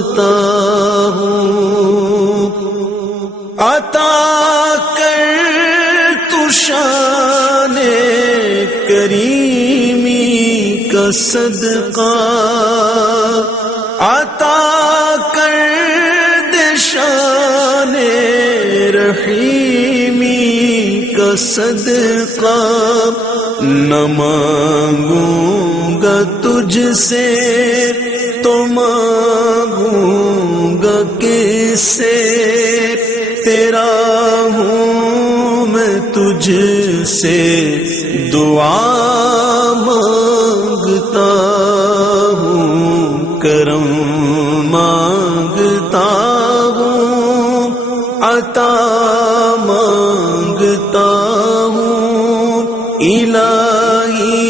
مانگتا ہوں، عطا کر تو شان کریمی کا صدقہ، عطا کر دے شان رحیمی کا صدقہ، نہ مانگوں گا تجھ سے تو مانگوں گا کس سے، تیرا ہوں میں تجھ سے دعا مانگتا ہوں، کرم مانگتا ہوں، عطا مانگتا ہوں، الہی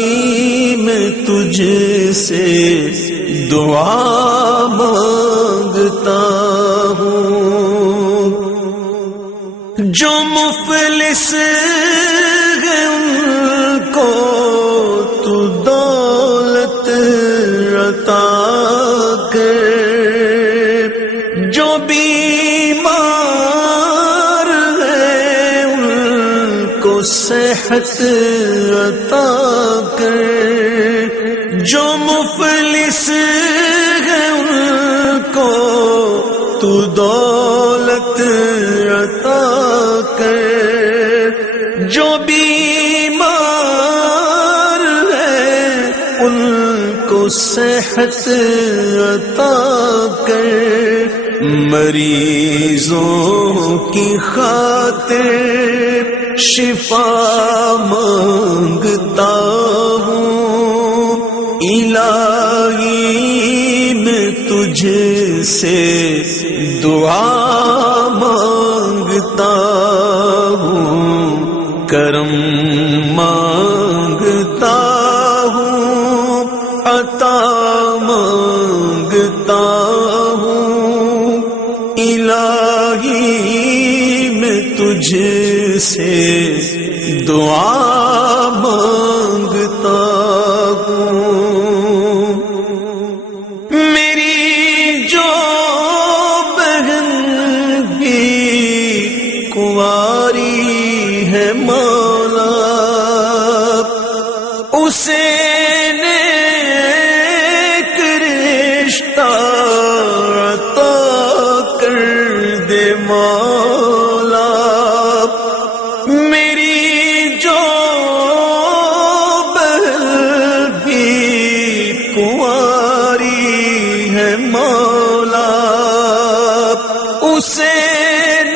میں تجھ سے دعا مانگتا ہوں۔ جو مفلس ہیں ان کو تو دولت عطا کر، جو بیمار ہیں ان کو صحت عطا کر، جو مفلس ہیں ان کو تو دولت عطا کر، جو بیمار ہیں ان کو صحت عطا کر، مریضوں کی خاطر شفا مانگتا ہوں، الہی میں تجھ سے دعا مانگتا ہوں، کرم مانگتا ہوں، عطا مانگتا ہوں، الہی میں تجھ سے دعا مانگتا ہوں۔ میری جو بہن بھی کنواری ہے مولا، اسے نیک رشتہ عطا کر دے مولا، میری جو بہن بھی کنواری ہے مولا، اسے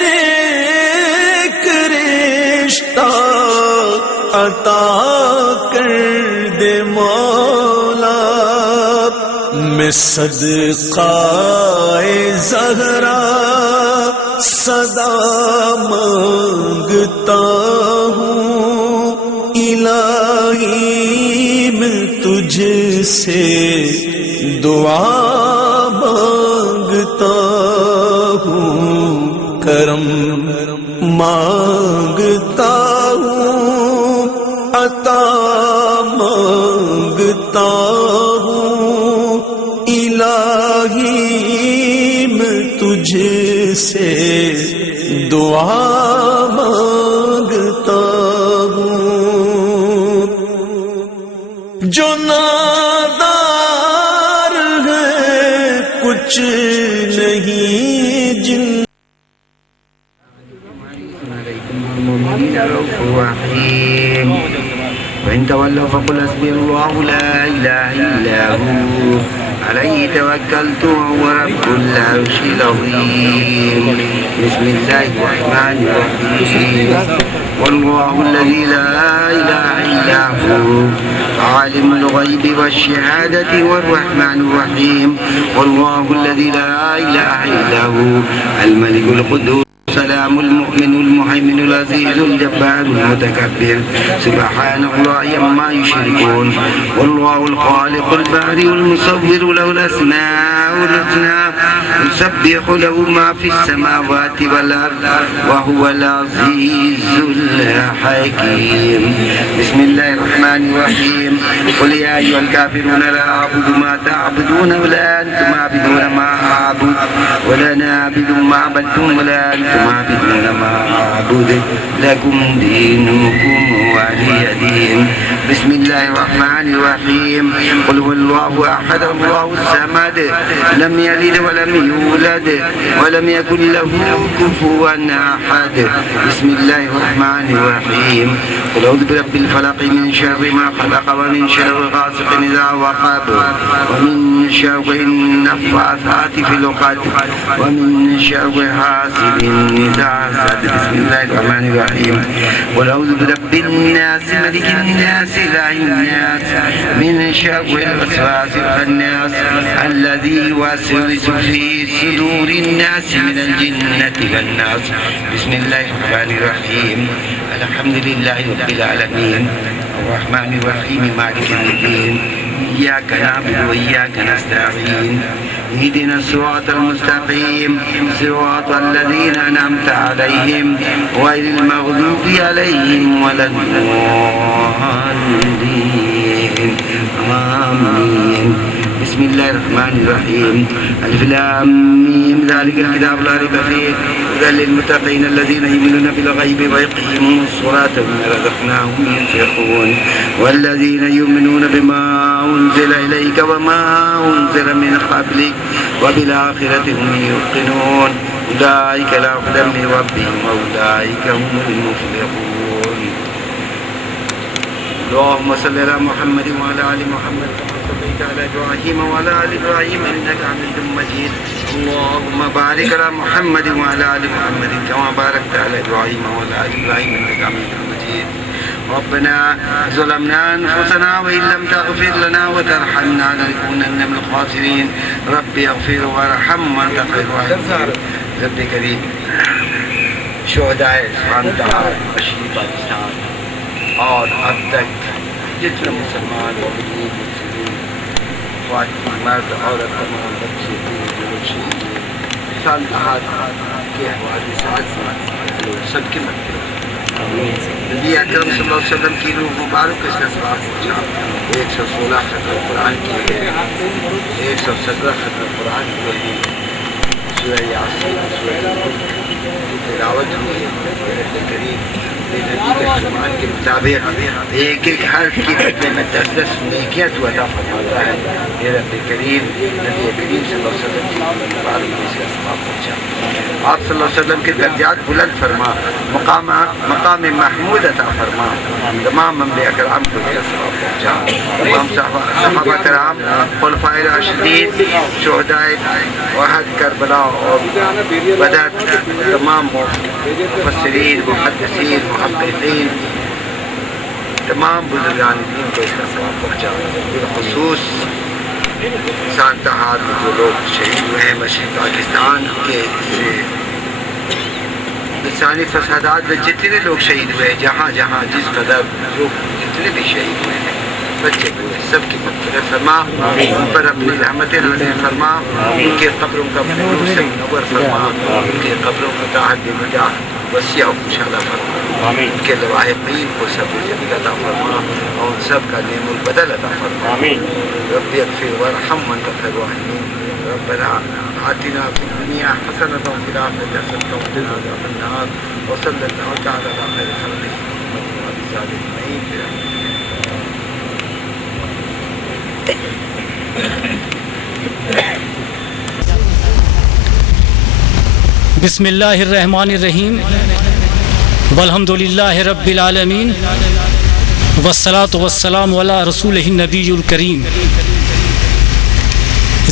نیک رشتہ عطا کر دے مولا، میں صدقہ زہرا صدا مانگتا ہوں، الہی میں تجھ سے دعا مانگتا ہوں، کرم مانگتا ہوں، عطا مانگتا ہوں، الہی میں تجھ سے دعا مانگتا ہوں۔ جو نادار ہے کچھ نہیں جن وإن تولوا فقل حسبي الله لا إله إلا هو عليه توكلت وهو رب العرش العظيم بسم الله الرحمن الرحيم والله الذي لا إله إلا هو عالم الغيب والشهادة والرحمن الرحيم والله الذي لا إله إلا هو الملك القدوس السلام المؤمن المهيمن العزيز الجبار المتكبر سبحان الله عما يشركون والله الخالق البارئ المصور له الأسماء الحسنى يسبح له ما في السماوات والأرض وهو العزيز الحكيم. بسم الله الرحمن الرحيم. قل يا أيها الكافرون لا أعبد ما تعبدون ولا أنتم عابدون ما أعبد ولا أنا عابد ما عبدتم ولا أنتم عابدون ما أعبد لكم دينكم ولي دين. بسم الله الرحمن الرحيم. قل هو الله أحد الله الصمد لم يلد ولم يولد ولم يكن له كفوا أحد. بسم الله الرحمن الرحيم. قل أعوذ برب الفلق من شر ما خلق ومن شر غاسق إذا وقب ومن شر النفاثات في العقد ومن شر حاسد إذا حسد. بسم الله الرحمن الرحيم. قل أعوذ برب الناس ملك الناس إله الناس من شر الوسواس الخناس الذي يوسوس في صدور الناس من الجنة والناس. بسم الله الرحمن الرحيم. الحمد لله رب العالمين الرحمن الرحيم مالك يوم الدين إياك نعبد وإياك نستعين اهدنا الصراط المستقيم صراط الذين أنعمت عليهم غير المغضوب عليهم ولا الضالين آمين. بسم الله الرحمن الرحيم. ألف لام ميم ذلك الكتاب لا ريب فيه هدى للمتقين الذين يؤمنون بالغيب ويقيمون الصلاة ومما رزقناهم ينفقون والذين يؤمنون بما أنزل إليك وما أنزل من قبلك وبالآخرة هم يوقنون أولئك على هدى من ربهم وأولئك هم المفلحون. اللهم صل على محمد وعلى آل محمد كما صليت على إبراهيم وعلى آل إبراهيم إنك حميد مجيد. اللهم بارك على محمد وعلى آل محمد كما باركت على إبراهيم وعلى آل إبراهيم إنك حميد مجيد. ربنا ظلمنا أنفسنا وإن لم تغفر لنا وترحمنا لنكونن من الخاسرين. ربي اغفر وارحم وأنت خير الراحمين. رب کریم شہدائے خاندان مشرقی پاکستان اور اب تک جتنے مسلمان مومنین مسلمین خواتین مرد عورت تمام بچے بوڑھے شہید سال کے حوالے سے سب کی مدد. نبی اکرم صلی اللہ علیہ وسلم کی روح مبارک اس کا ثواب پہنچا. 116 ختم قرآن کیے گئے 117 ختم قرآن کیے گئے سورہ یاسین سورہ تلاوت ہوئی. رب کریم نبی کے فرمان کے مطابق ایک ایک حرف کی بدلے میں 10 نیکیاں تو عطا فرماتا ہے. یہ رب کریم نبی کریم صلی اللہ علیہ وسلم کی مبارک میں سے ثواب پہنچا. آپ صلی اللہ علیہ وسلم کے درجات بلند فرما مقام محمود عطا فرما. تمام انبیاء کرام کو یہ ثواب پہنچا. تمام صحابہ کرام خلفائے راشدین شہدائے احد کربلا اور بدر تمام مفسرین محدثین محققین تمام بزرگان دین کو اس کا ثواب پہنچا. بالخصوص سانتہار میں جو لوگ شہید ہوئے ہیں مشرقی پاکستان کے لسانی فسادات میں جتنے لوگ شہید ہوئے ہیں جہاں جہاں جس قدر جو جتنے بھی شہید ہوئے ہیں بچے ہوئے سب کی مغفرت فرما. ان پر اپنی رحمتیں نازل فرما. ان کے قبروں کا اپنے نور سے منور فرما. ان کے قبروں کا تحت نجاح وسیع و کشادہ فرما. ان کے لواحقین کو سب جمیل عطا فرما اور ان سب کا نعم البدل عطا فرما. رب اغفر وارحم وانت خیر الراحمین. ربنا آتنا فی الدنیا حسنۃ وفی الآخرۃ حسنۃ وقنا عذاب النار. وصلی اللہ تعالی علی خیر خلقہ محمد وعلی آلہ اجمعین. بسم اللہ الرحمن الرحیم والحمد للہ رب العالمین والصلاة والسلام علی رسولہ النبی الکریم.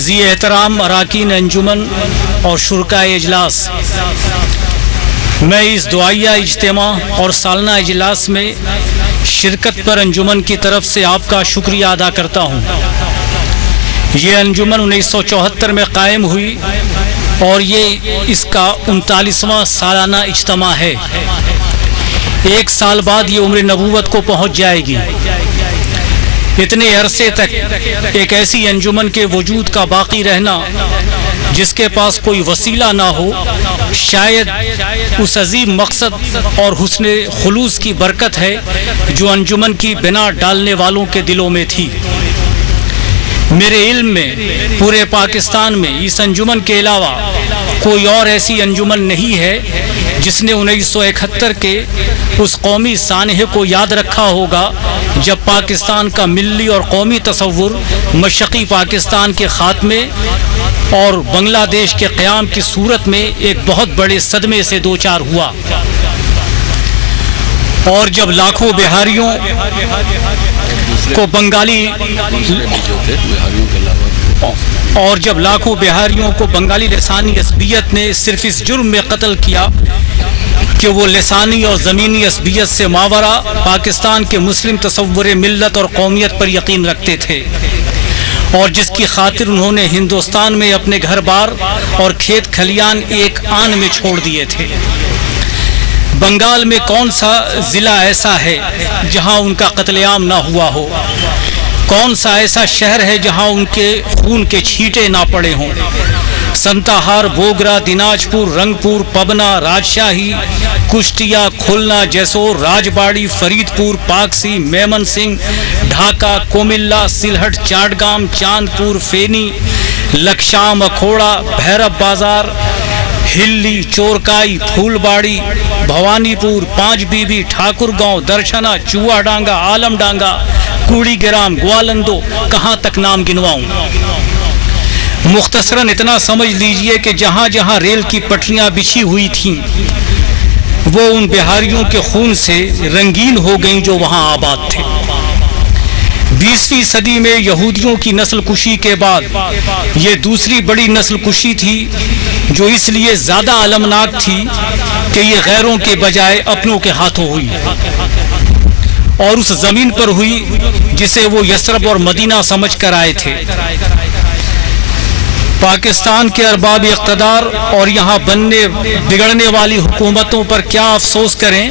ذی احترام اراکین انجمن اور شرکائے اجلاس، میں اس دعائیہ اجتماع اور سالانہ اجلاس میں شرکت پر انجمن کی طرف سے آپ کا شکریہ ادا کرتا ہوں. یہ انجمن 1974 میں قائم ہوئی اور یہ اس کا 39واں سالانہ اجتماع ہے. 1 سال بعد یہ عمر نبوت کو پہنچ جائے گی. اتنے عرصے تک ایک ایسی انجمن کے وجود کا باقی رہنا جس کے پاس کوئی وسیلہ نہ ہو، شاید اس عظیم مقصد اور حسن خلوص کی برکت ہے جو انجمن کی بنا ڈالنے والوں کے دلوں میں تھی۔ میرے علم میں پورے پاکستان میں اس انجمن کے علاوہ کوئی اور ایسی انجمن نہیں ہے جس نے 1971 کے اس قومی سانحے کو یاد رکھا ہوگا جب پاکستان کا ملی اور قومی تصور مشرقی پاکستان کے خاتمے اور بنگلہ دیش کے قیام کی صورت میں ایک بہت بڑے صدمے سے دوچار ہوا، اور جب لاکھوں بہاریوں کو بنگالی لسانی عصبیت نے صرف اس جرم میں قتل کیا کہ وہ لسانی اور زمینی عصبیت سے ماورا پاکستان کے مسلم تصور ملت اور قومیت پر یقین رکھتے تھے، اور جس کی خاطر انہوں نے ہندوستان میں اپنے گھر بار اور کھیت کھلیان ایک آن میں چھوڑ دیے تھے۔ بنگال میں کون سا ضلع ایسا ہے جہاں ان کا قتل عام نہ ہوا ہو؟ کون سا ایسا شہر ہے جہاں ان کے خون کے چھینٹے نہ پڑے ہوں؟ سنتاہار، بوگرا، دیناج پور، رنگ پور، پبنا، راجشاہی، کشتیا، کھلنا، جیسور، راج باڑی، فرید پور، پاکسی، میمن سنگھ، ڈھاکہ، کوملا، سلہٹ، چاٹگام، چاند پور، فینی، لکشام، اکھوڑا، بھیرب بازار، ہلی، چورکائی، پھول باڑی، بھوانی پور، پانچ بی بی، ٹھاکر گاؤں، درشنا، چوہا ڈانگا، عالم ڈانگا، کوڑی گرام، گوالندو، کہاں تک نام گنواؤں؟ مختصراً اتنا سمجھ لیجئے کہ جہاں جہاں ریل کی پٹریاں بچھی ہوئی تھیں وہ ان بہاریوں کے خون سے رنگین ہو گئیں جو وہاں آباد تھے۔ 20ویں صدی میں یہودیوں کی نسل کشی کے بعد یہ دوسری بڑی نسل کشی تھی جو اس لیے زیادہ المناک تھی کہ یہ غیروں کے بجائے اپنوں کے ہاتھوں ہوئی، اور اس زمین پر ہوئی جسے وہ یثرب اور مدینہ سمجھ کر آئے تھے۔ پاکستان کے ارباب اقتدار اور یہاں بگڑنے والی حکومتوں پر کیا افسوس کریں؟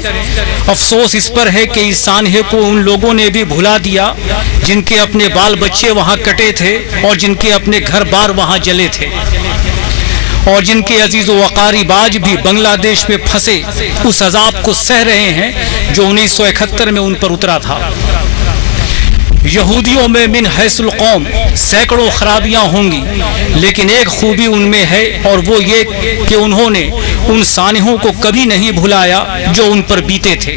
افسوس اس پر ہے کہ اس سانحے کو ان لوگوں نے بھی بھلا دیا جن کے اپنے بال بچے وہاں کٹے تھے اور جن کے اپنے گھر بار وہاں جلے تھے، اور جن کے عزیز و اقارب آج بھی بنگلہ دیش میں پھنسے اس عذاب کو سہ رہے ہیں جو 1971 میں ان پر اترا تھا۔ یہودیوں میں من حیث القوم سینکڑوں خرابیاں ہوں گی، لیکن ایک خوبی ان میں ہے، اور وہ یہ کہ انہوں نے ان سانحوں کو کبھی نہیں بھلایا جو ان پر بیتے تھے۔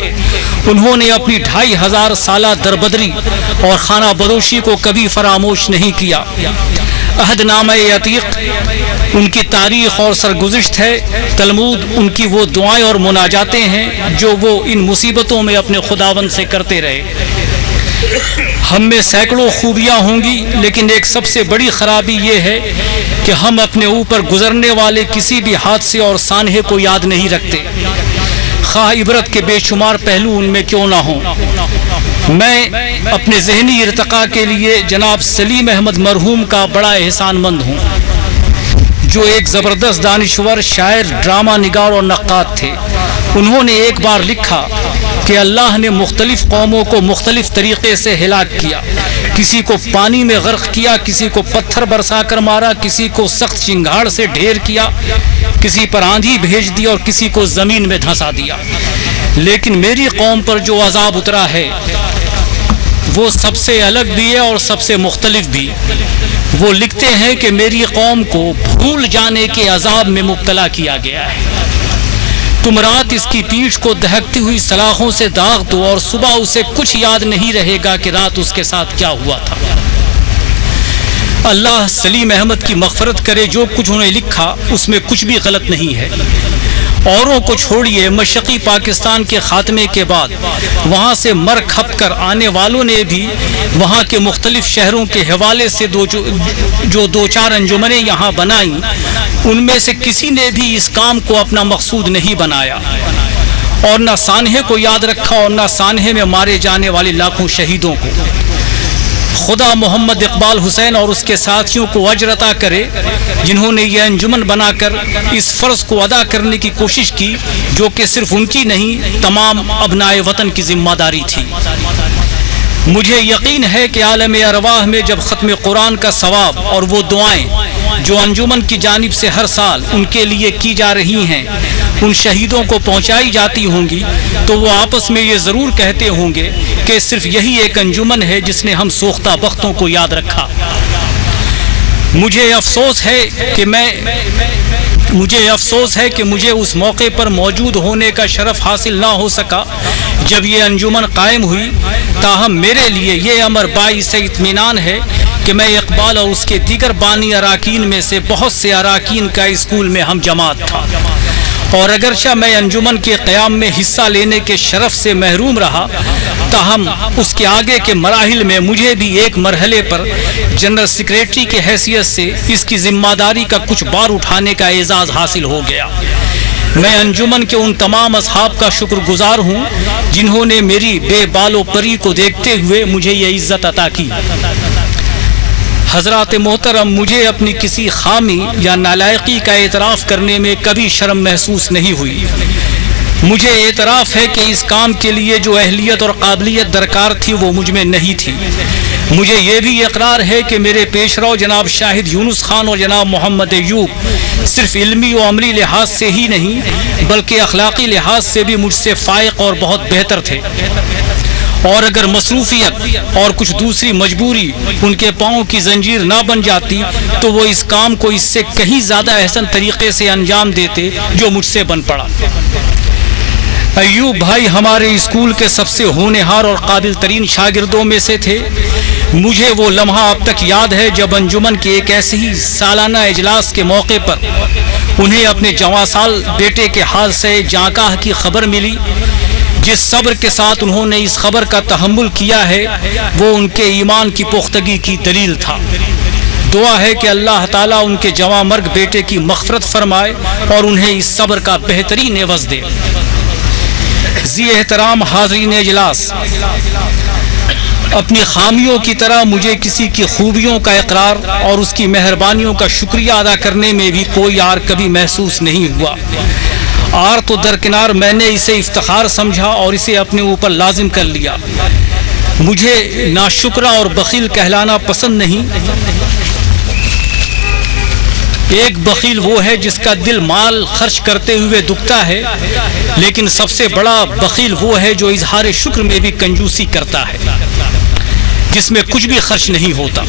انہوں نے اپنی 2500 سالہ دربدری اور خانہ بدوشی کو کبھی فراموش نہیں کیا۔ عہد نامہ عتیق ان کی تاریخ اور سرگزشت ہے، تلمود ان کی وہ دعائیں اور مناجاتیں ہیں جو وہ ان مصیبتوں میں اپنے خداوند سے کرتے رہے۔ ہم میں سینکڑوں خوبیاں ہوں گی، لیکن ایک سب سے بڑی خرابی یہ ہے کہ ہم اپنے اوپر گزرنے والے کسی بھی حادثے اور سانحے کو یاد نہیں رکھتے، خواہ عبرت کے بے شمار پہلو ان میں کیوں نہ ہوں۔ میں اپنے ذہنی ارتقاء کے لیے جناب سلیم احمد مرحوم کا بڑا احسان مند ہوں، جو ایک زبردست دانشور، شاعر، ڈرامہ نگار اور نقاد تھے۔ انہوں نے ایک بار لکھا کہ اللہ نے مختلف قوموں کو مختلف طریقے سے ہلاک کیا، کسی کو پانی میں غرق کیا، کسی کو پتھر برسا کر مارا، کسی کو سخت چنگاڑ سے ڈھیر کیا، کسی پر آندھی بھیج دی اور کسی کو زمین میں دھنسا دیا، لیکن میری قوم پر جو عذاب اترا ہے وہ سب سے الگ بھی ہے اور سب سے مختلف بھی۔ وہ لکھتے ہیں کہ میری قوم کو بھول جانے کے عذاب میں مبتلا کیا گیا ہے۔ تم رات اس کی پیٹھ کو دہکتی ہوئی سلاخوں سے داغ دو اور صبح اسے کچھ یاد نہیں رہے گا کہ رات اس کے ساتھ کیا ہوا تھا۔ اللہ سلیم احمد کی مغفرت کرے، جو کچھ انہوں نے لکھا اس میں کچھ بھی غلط نہیں ہے۔ اوروں کو چھوڑیے، مشرقی پاکستان کے خاتمے کے بعد وہاں سے مر کھپ کر آنے والوں نے بھی وہاں کے مختلف شہروں کے حوالے سے جو دو چار انجمنیں یہاں بنائیں، ان میں سے کسی نے بھی اس کام کو اپنا مقصود نہیں بنایا، اور نہ سانحے کو یاد رکھا اور نہ سانحے میں مارے جانے والے لاکھوں شہیدوں کو۔ خدا محمد اقبال حسین اور اس کے ساتھیوں کو اجر عطا کرے جنہوں نے یہ انجمن بنا کر اس فرض کو ادا کرنے کی کوشش کی جو کہ صرف ان کی نہیں، تمام ابنائے وطن کی ذمہ داری تھی۔ مجھے یقین ہے کہ عالم ارواح میں جب ختم قرآن کا ثواب اور وہ دعائیں جو انجمن کی جانب سے ہر سال ان کے لیے کی جا رہی ہیں ان شہیدوں کو پہنچائی جاتی ہوں گی تو وہ آپس میں یہ ضرور کہتے ہوں گے کہ صرف یہی ایک انجمن ہے جس نے ہم سوختہ بختوں کو یاد رکھا۔ مجھے افسوس ہے کہ مجھے اس موقع پر موجود ہونے کا شرف حاصل نہ ہو سکا جب یہ انجمن قائم ہوئی، تاہم میرے لیے یہ امر باعث اطمینان ہے کہ میں اقبال اور اس کے دیگر بانی اراکین میں سے بہت سے اراکین کا اسکول میں ہم جماعت تھا، اور اگرچہ میں انجمن کے قیام میں حصہ لینے کے شرف سے محروم رہا، تاہم اس کے آگے کے مراحل میں مجھے بھی ایک مرحلے پر جنرل سیکریٹری کی حیثیت سے اس کی ذمہ داری کا کچھ بار اٹھانے کا اعزاز حاصل ہو گیا۔ میں انجمن کے ان تمام اصحاب کا شکر گزار ہوں جنہوں نے میری بے بال و پری کو دیکھتے ہوئے مجھے یہ عزت عطا کی۔ حضرات محترم، مجھے اپنی کسی خامی یا نالائقی کا اعتراف کرنے میں کبھی شرم محسوس نہیں ہوئی۔ مجھے اعتراف ہے کہ اس کام کے لیے جو اہلیت اور قابلیت درکار تھی وہ مجھ میں نہیں تھی۔ مجھے یہ بھی اقرار ہے کہ میرے پیش رو جناب شاہد یونس خان اور جناب محمد ایوب صرف علمی و عملی لحاظ سے ہی نہیں بلکہ اخلاقی لحاظ سے بھی مجھ سے فائق اور بہت بہتر تھے، اور اگر مصروفیت اور کچھ دوسری مجبوری ان کے پاؤں کی زنجیر نہ بن جاتی تو وہ اس کام کو اس سے کہیں زیادہ احسن طریقے سے انجام دیتے جو مجھ سے بن پڑا۔ ایوب بھائی ہمارے اسکول کے سب سے ہونہار اور قابل ترین شاگردوں میں سے تھے۔ مجھے وہ لمحہ اب تک یاد ہے جب انجمن کے ایک ایسے ہی سالانہ اجلاس کے موقع پر انہیں اپنے جواں سال بیٹے کے حال سے جانکاہ کی خبر ملی۔ جس صبر کے ساتھ انہوں نے اس خبر کا تحمل کیا ہے وہ ان کے ایمان کی پختگی کی دلیل تھا۔ دعا ہے کہ اللہ تعالیٰ ان کے جواں مرگ بیٹے کی مغفرت فرمائے اور انہیں اس صبر کا بہترین عوض دے۔ ذی احترام حاضرین اجلاس، اپنی خامیوں کی طرح مجھے کسی کی خوبیوں کا اقرار اور اس کی مہربانیوں کا شکریہ ادا کرنے میں بھی کوئی عار کبھی محسوس نہیں ہوا۔ عار تو درکنار، میں نے اسے افتخار سمجھا اور اسے اپنے اوپر لازم کر لیا۔ مجھے ناشکرا اور بخیل کہلانا پسند نہیں۔ ایک بخیل وہ ہے جس کا دل مال خرچ کرتے ہوئے دکھتا ہے، لیکن سب سے بڑا بخیل وہ ہے جو اظہار شکر میں بھی کنجوسی کرتا ہے، جس میں کچھ بھی خرچ نہیں ہوتا۔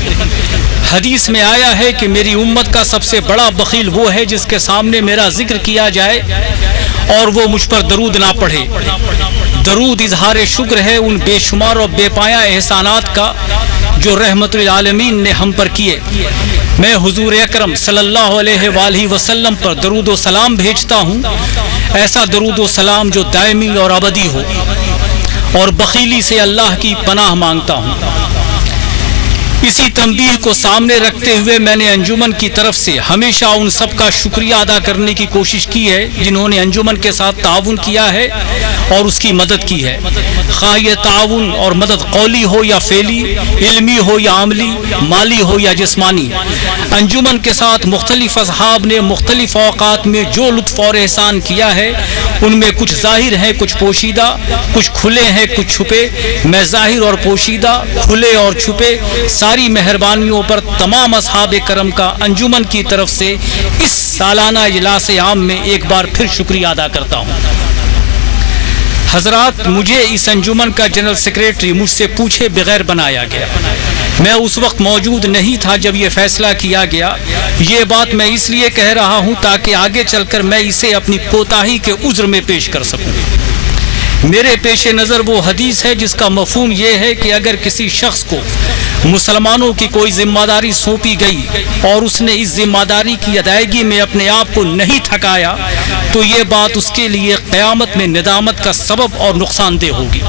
حدیث میں آیا ہے کہ میری امت کا سب سے بڑا بخیل وہ ہے جس کے سامنے میرا ذکر کیا جائے اور وہ مجھ پر درود نہ پڑھے۔ درود اظہار شکر ہے ان بے شمار اور بے پایا احسانات کا جو رحمت للعالمین نے ہم پر کیے۔ میں حضور اکرم صلی اللہ علیہ وآلہ وسلم پر درود و سلام بھیجتا ہوں، ایسا درود و سلام جو دائمی اور ابدی ہو، اور بخیلی سے اللہ کی پناہ مانگتا ہوں۔ اسی تنبیہ کو سامنے رکھتے ہوئے میں نے انجمن کی طرف سے ہمیشہ ان سب کا شکریہ ادا کرنے کی کوشش کی ہے جنہوں نے انجمن کے ساتھ تعاون کیا ہے اور اس کی مدد کی ہے، خواہ یہ تعاون اور مدد قولی ہو یا فعلی، علمی ہو یا عملی، مالی ہو یا جسمانی۔ انجمن کے ساتھ مختلف اصحاب نے مختلف اوقات میں جو لطف اور احسان کیا ہے ان میں کچھ ظاہر ہیں، کچھ پوشیدہ، کچھ کھلے ہیں، کچھ چھپے۔ میں ظاہر اور پوشیدہ، کھلے اور چھپے ساری مہربانیوں پر تمام اصحاب کرم کا انجمن کی طرف سے اس سالانہ اجلاس عام میں ایک بار پھر شکریہ ادا کرتا ہوں۔ حضرات، مجھے اس انجمن کا جنرل سیکریٹری مجھ سے پوچھے بغیر بنایا گیا۔ میں اس وقت موجود نہیں تھا جب یہ فیصلہ کیا گیا۔ یہ بات میں اس لیے کہہ رہا ہوں تاکہ آگے چل کر میں اسے اپنی کوتاہی کے عذر میں پیش کر سکوں۔ میرے پیش نظر وہ حدیث ہے جس کا مفہوم یہ ہے کہ اگر کسی شخص کو مسلمانوں کی کوئی ذمہ داری سونپی گئی اور اس نے اس ذمہ داری کی ادائیگی میں اپنے آپ کو نہیں تھکایا تو یہ بات اس کے لیے قیامت میں ندامت کا سبب اور نقصان دہ ہوگی۔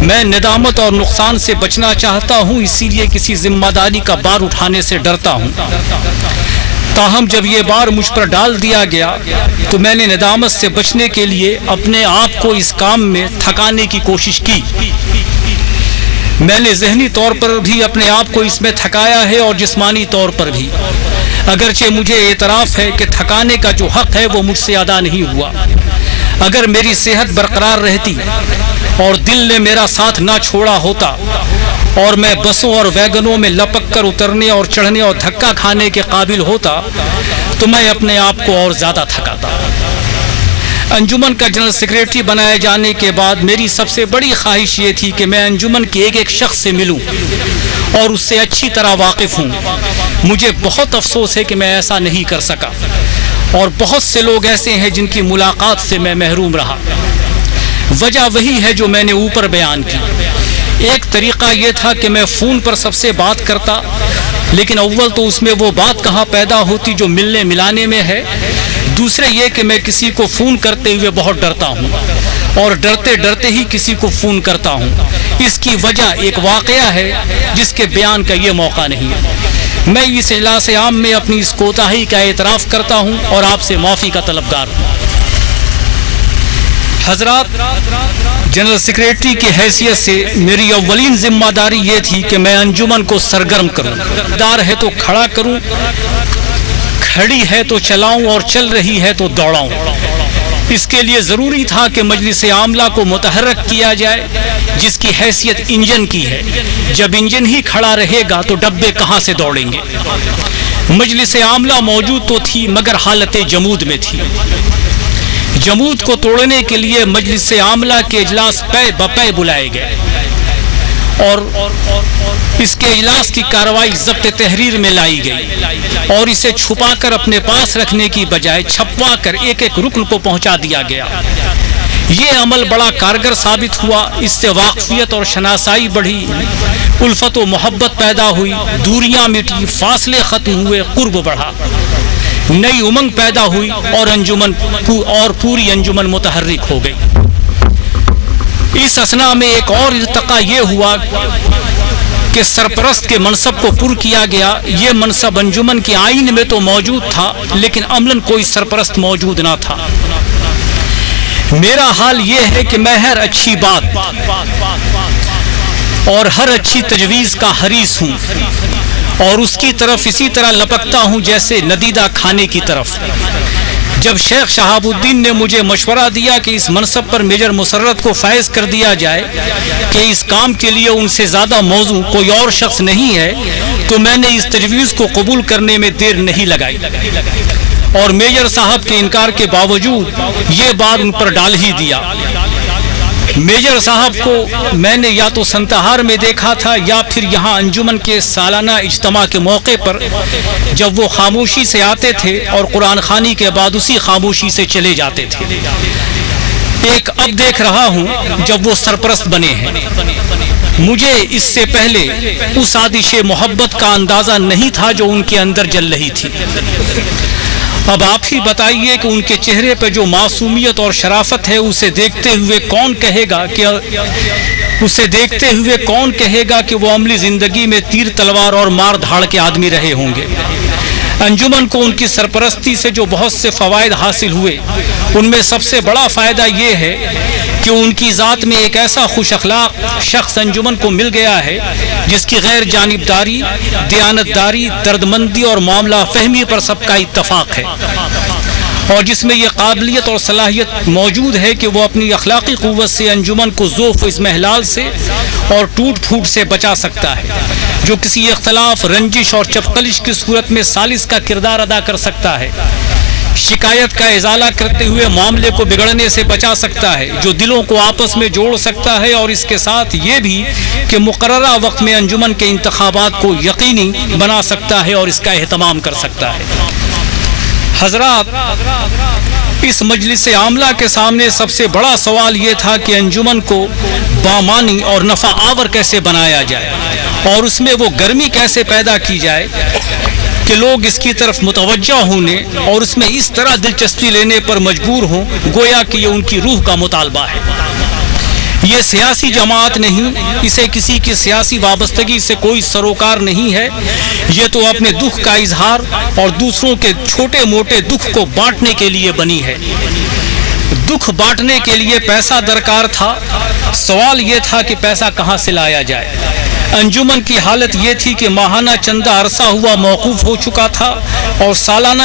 میں ندامت اور نقصان سے بچنا چاہتا ہوں، اسی لیے کسی ذمہ داری کا بار اٹھانے سے ڈرتا ہوں۔ تاہم جب یہ بار مجھ پر ڈال دیا گیا تو میں نے ندامت سے بچنے کے لیے اپنے آپ کو اس کام میں تھکانے کی کوشش کی۔ میں نے ذہنی طور پر بھی اپنے آپ کو اس میں تھکایا ہے اور جسمانی طور پر بھی، اگرچہ مجھے اعتراف ہے کہ تھکانے کا جو حق ہے وہ مجھ سے ادا نہیں ہوا۔ اگر میری صحت برقرار رہتی اور دل نے میرا ساتھ نہ چھوڑا ہوتا اور میں بسوں اور ویگنوں میں لپک کر اترنے اور چڑھنے اور دھکا کھانے کے قابل ہوتا تو میں اپنے آپ کو اور زیادہ تھکاتا۔ انجمن کا جنرل سیکریٹری بنائے جانے کے بعد میری سب سے بڑی خواہش یہ تھی کہ میں انجمن کے ایک ایک شخص سے ملوں اور اس سے اچھی طرح واقف ہوں۔ مجھے بہت افسوس ہے کہ میں ایسا نہیں کر سکا، اور بہت سے لوگ ایسے ہیں جن کی ملاقات سے میں محروم رہا۔ وجہ وہی ہے جو میں نے اوپر بیان کی۔ ایک طریقہ یہ تھا کہ میں فون پر سب سے بات کرتا، لیکن اول تو اس میں وہ بات کہاں پیدا ہوتی جو ملنے ملانے میں ہے، دوسرے یہ کہ میں کسی کو فون کرتے ہوئے بہت ڈرتا ہوں، اور ڈرتے ڈرتے ہی کسی کو فون کرتا ہوں۔ اس کی وجہ ایک واقعہ ہے جس کے بیان کا یہ موقع نہیں ہے۔ میں اس اجلاس عام میں اپنی اس کوتاہی کا اعتراف کرتا ہوں اور آپ سے معافی کا طلبگار ہوں۔ حضرات، جنرل سیکریٹری کی حیثیت سے میری اولین ذمہ داری یہ تھی کہ میں انجمن کو سرگرم کروں۔ دار ہے تو کھڑا کروں، کھڑی ہے تو چلاؤں، اور چل رہی ہے تو دوڑاؤں۔ اس کے لیے ضروری تھا کہ مجلس عاملہ کو متحرک کیا جائے، جس کی حیثیت انجن کی ہے۔ جب انجن ہی کھڑا رہے گا تو ڈبے کہاں سے دوڑیں گے؟ مجلس عاملہ موجود تو تھی مگر حالت جمود میں تھی۔ جمود کو توڑنے کے لیے مجلس عاملہ کے اجلاس پے بپے بلائے گئے، اور اس کے اجلاس کی کارروائی ضبط تحریر میں لائی گئی، اور اسے چھپا کر اپنے پاس رکھنے کی بجائے چھپوا کر ایک ایک رکن کو پہنچا دیا گیا۔ یہ عمل بڑا کارگر ثابت ہوا۔ اس سے واقفیت اور شناسائی بڑھی، الفت و محبت پیدا ہوئی، دوریاں مٹی، فاصلے ختم ہوئے، قرب بڑھا، نئی امنگ پیدا ہوئی، اور پوری انجمن متحرک ہو گئی۔ اس اثنا میں ایک اور ارتقا یہ ہوا کہ سرپرست کے منصب کو پر کیا گیا۔ یہ منصب انجمن کے آئین میں تو موجود تھا، لیکن عملاً کوئی سرپرست موجود نہ تھا۔ میرا حال یہ ہے کہ میں ہر اچھی بات اور ہر اچھی تجویز کا حریص ہوں، اور اس کی طرف اسی طرح لپکتا ہوں جیسے ندیدہ کھانے کی طرف۔ جب شیخ شہاب الدین نے مجھے مشورہ دیا کہ اس منصب پر میجر مسرت کو فائز کر دیا جائے کہ اس کام کے لیے ان سے زیادہ موزوں کوئی اور شخص نہیں ہے، تو میں نے اس تجویز کو قبول کرنے میں دیر نہیں لگائی، اور میجر صاحب کے انکار کے باوجود یہ بات ان پر ڈال ہی دیا۔ میجر صاحب کو میں نے یا تو سنتہار میں دیکھا تھا یا پھر یہاں انجمن کے سالانہ اجتماع کے موقع پر، جب وہ خاموشی سے آتے تھے اور قرآن خوانی کے بعد اسی خاموشی سے چلے جاتے تھے۔ ایک اب دیکھ رہا ہوں جب وہ سرپرست بنے ہیں۔ مجھے اس سے پہلے اس آتش محبت کا اندازہ نہیں تھا جو ان کے اندر جل رہی تھی۔ اب آپ ہی بتائیے کہ ان کے چہرے پہ جو معصومیت اور شرافت ہے، اسے دیکھتے ہوئے کون کہے گا کہ وہ عملی زندگی میں تیر تلوار اور مار دھاڑ کے آدمی رہے ہوں گے۔ انجمن کو ان کی سرپرستی سے جو بہت سے فوائد حاصل ہوئے، ان میں سب سے بڑا فائدہ یہ ہے کہ ان کی ذات میں ایک ایسا خوش اخلاق شخص انجمن کو مل گیا ہے جس کی غیر جانبداری، دیانتداری، دردمندی اور معاملہ فہمی پر سب کا اتفاق ہے، اور جس میں یہ قابلیت اور صلاحیت موجود ہے کہ وہ اپنی اخلاقی قوت سے انجمن کو ذوف و اضمحلال سے اور ٹوٹ پھوٹ سے بچا سکتا ہے، جو کسی اختلاف، رنجش اور چپقلش کی صورت میں ثالث کا کردار ادا کر سکتا ہے، شکایت کا ازالہ کرتے ہوئے معاملے کو بگڑنے سے بچا سکتا ہے، جو دلوں کو آپس میں جوڑ سکتا ہے، اور اس کے ساتھ یہ بھی کہ مقررہ وقت میں انجمن کے انتخابات کو یقینی بنا سکتا ہے اور اس کا اہتمام کر سکتا ہے۔ حضرات، اس مجلس عاملہ کے سامنے سب سے بڑا سوال یہ تھا کہ انجمن کو بامانی اور نفع آور کیسے بنایا جائے، اور اس میں وہ گرمی کیسے پیدا کی جائے کہ لوگ اس کی طرف متوجہ ہونے اور اس میں اس طرح دلچسپی لینے پر مجبور ہوں گویا کہ یہ ان کی روح کا مطالبہ ہے۔ یہ سیاسی جماعت نہیں، اسے کسی کی سیاسی وابستگی سے کوئی سروکار نہیں ہے، یہ تو اپنے دکھ کا اظہار اور دوسروں کے چھوٹے موٹے دکھ کو بانٹنے کے لیے بنی ہے۔ دکھ بانٹنے کے لیے پیسہ درکار تھا، سوال یہ تھا کہ پیسہ کہاں سے لایا جائے۔ انجمن کی حالت یہ تھی کہ ماہانہ چندہ عرصہ ہوا موقوف ہو چکا تھا، اور سالانہ